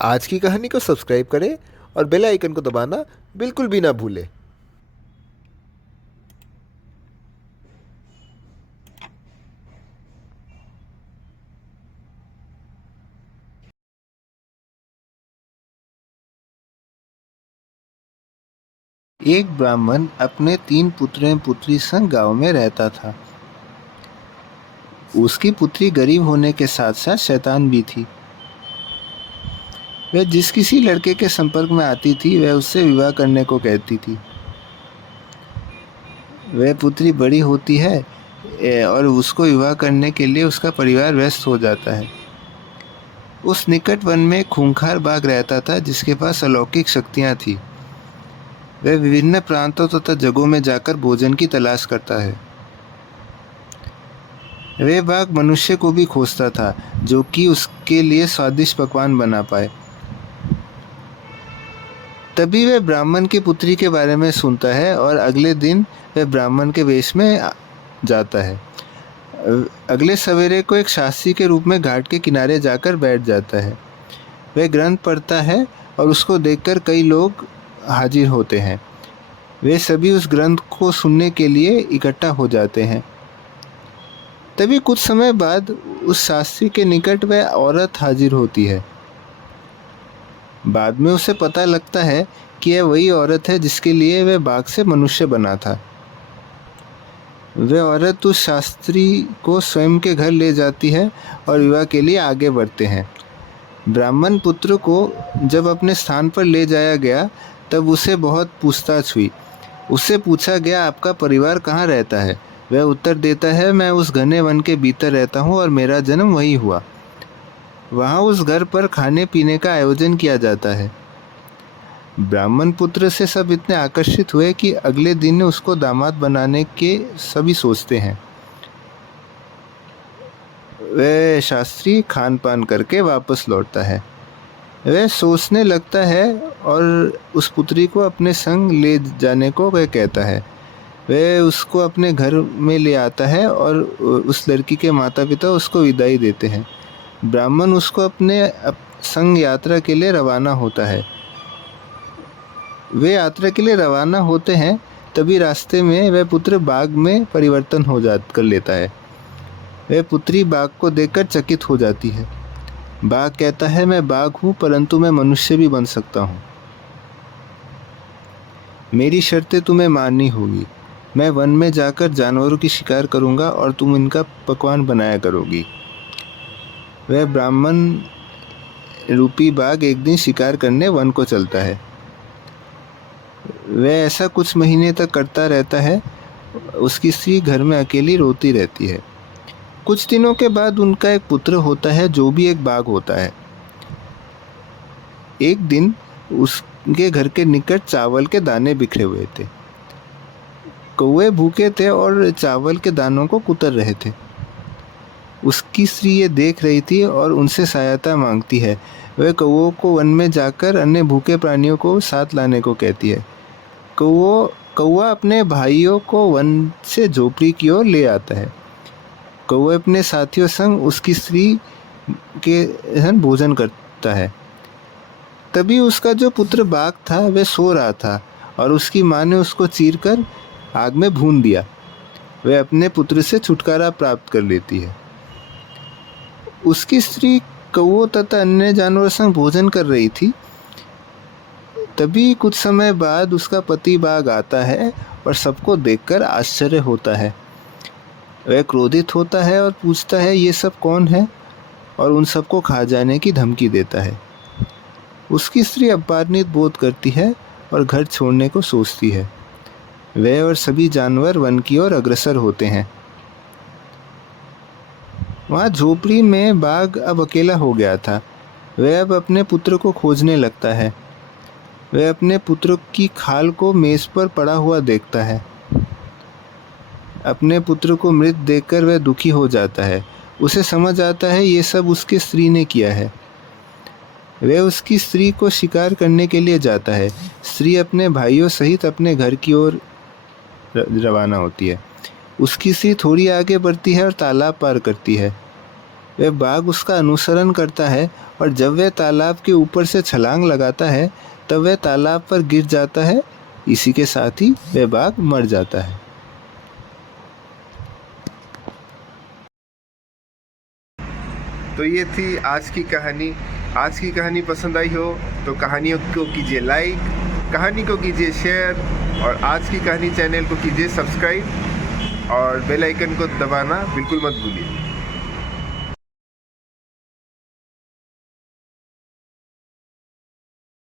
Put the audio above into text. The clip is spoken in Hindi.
आज की कहानी को सब्सक्राइब करें और बेल आइकन को दबाना बिल्कुल भी ना भूलें। एक ब्राह्मण अपने 3 पुत्र पुत्री संग गांव में रहता था। उसकी पुत्री गरीब होने के साथ साथ शैतान भी थी। वह जिस किसी लड़के के संपर्क में आती थी वह उससे विवाह करने को कहती थी। वह पुत्री बड़ी होती है और उसको विवाह करने के लिए उसका परिवार व्यस्त हो जाता है। उस निकट वन में खूंखार बाघ रहता था जिसके पास अलौकिक शक्तियां थी। वह विभिन्न प्रांतों तथा जगहों में जाकर भोजन की तलाश करता है। वह बाघ मनुष्य को भी खोजता था जो कि उसके लिए स्वादिष्ट पकवान बना पाए। तभी वह ब्राह्मण की पुत्री के बारे में सुनता है और अगले दिन वह ब्राह्मण के वेश में जाता है। अगले सवेरे को एक शास्त्री के रूप में घाट के किनारे जाकर बैठ जाता है। वह ग्रंथ पढ़ता है और उसको देखकर कई लोग हाजिर होते हैं। वे सभी उस ग्रंथ को सुनने के लिए इकट्ठा हो जाते हैं। तभी कुछ समय बाद उस शास्त्री के निकट वह औरत हाजिर होती है। बाद में उसे पता लगता है कि यह वही औरत है जिसके लिए वह बाघ से मनुष्य बना था। वह औरत उस शास्त्री को स्वयं के घर ले जाती है और विवाह के लिए आगे बढ़ते हैं। ब्राह्मण पुत्र को जब अपने स्थान पर ले जाया गया तब उसे बहुत पूछताछ हुई। उससे पूछा गया, आपका परिवार कहाँ रहता है? वह उत्तर देता है, मैं उस घने वन के भीतर रहता हूँ और मेरा जन्म वहीं हुआ। वहाँ उस घर पर खाने पीने का आयोजन किया जाता है। ब्राह्मण पुत्र से सब इतने आकर्षित हुए कि अगले दिन उसको दामाद बनाने के सभी सोचते हैं। वह शास्त्री खान पान करके वापस लौटता है। वह सोचने लगता है और उस पुत्री को अपने संग ले जाने को वह कहता है। वह उसको अपने घर में ले आता है और उस लड़की के माता पिता उसको विदाई देते हैं। ब्राह्मण उसको अपने संग यात्रा के लिए रवाना होता है। वे यात्रा के लिए रवाना होते हैं तभी रास्ते में वह पुत्र बाघ में परिवर्तन कर लेता है। वह पुत्री बाघ को देखकर चकित हो जाती है। बाघ कहता है, मैं बाघ हूँ परंतु मैं मनुष्य भी बन सकता हूँ। मेरी शर्तें तुम्हें माननी होगी। मैं वन में जाकर जानवरों की शिकार करूँगा और तुम इनका पकवान बनाया करोगी। वह ब्राह्मण रूपी बाघ एक दिन शिकार करने वन को चलता है। वह ऐसा कुछ महीने तक करता रहता है। उसकी स्त्री घर में अकेली रोती रहती है। कुछ दिनों के बाद उनका एक पुत्र होता है जो भी एक बाघ होता है। एक दिन उसके घर के निकट चावल के दाने बिखरे हुए थे। कौवे भूखे थे और चावल के दानों को कुतर रहे थे। उसकी स्त्री ये देख रही थी और उनसे सहायता मांगती है। वह कौवों को वन में जाकर अन्य भूखे प्राणियों को साथ लाने को कहती है। कौवा अपने भाइयों को वन से झोपड़ी की ओर ले आता है। कौवा अपने साथियों संग उसकी स्त्री के संग भोजन करता है। तभी उसका जो पुत्र बाघ था वह सो रहा था और उसकी माँ ने उसको चीरकर आग में भून दिया। वह अपने पुत्र से छुटकारा प्राप्त कर लेती है। उसकी स्त्री कौवों तथा अन्य जानवरों संग भोजन कर रही थी। तभी कुछ समय बाद उसका पति बाघ आता है और सबको देखकर आश्चर्य होता है। वह क्रोधित होता है और पूछता है, ये सब कौन है? और उन सबको खा जाने की धमकी देता है। उसकी स्त्री अपमानित बोध करती है और घर छोड़ने को सोचती है। वह और सभी जानवर वन की ओर अग्रसर होते हैं। वहाँ झोपड़ी में बाघ अब अकेला हो गया था। वह अब अपने पुत्र को खोजने लगता है। वह अपने पुत्र की खाल को मेज पर पड़ा हुआ देखता है। अपने पुत्र को मृत देखकर वह दुखी हो जाता है। उसे समझ आता है ये सब उसकी स्त्री ने किया है। वह उसकी स्त्री को शिकार करने के लिए जाता है। स्त्री अपने भाइयों सहित अपने घर की ओर रवाना होती है। उसकी स्त्री थोड़ी आगे बढ़ती है और तालाब पार करती है। वह बाघ उसका अनुसरण करता है और जब वह तालाब के ऊपर से छलांग लगाता है तब वह तालाब पर गिर जाता है। इसी के साथ ही वह बाघ मर जाता है। तो ये थी आज की कहानी। आज की कहानी पसंद आई हो तो कहानियों को कीजिए लाइक, कहानी को कीजिए शेयर और आज की कहानी चैनल को कीजिए सब्सक्राइब और बेल आइकन को दबाना बिल्कुल मत भूलिए।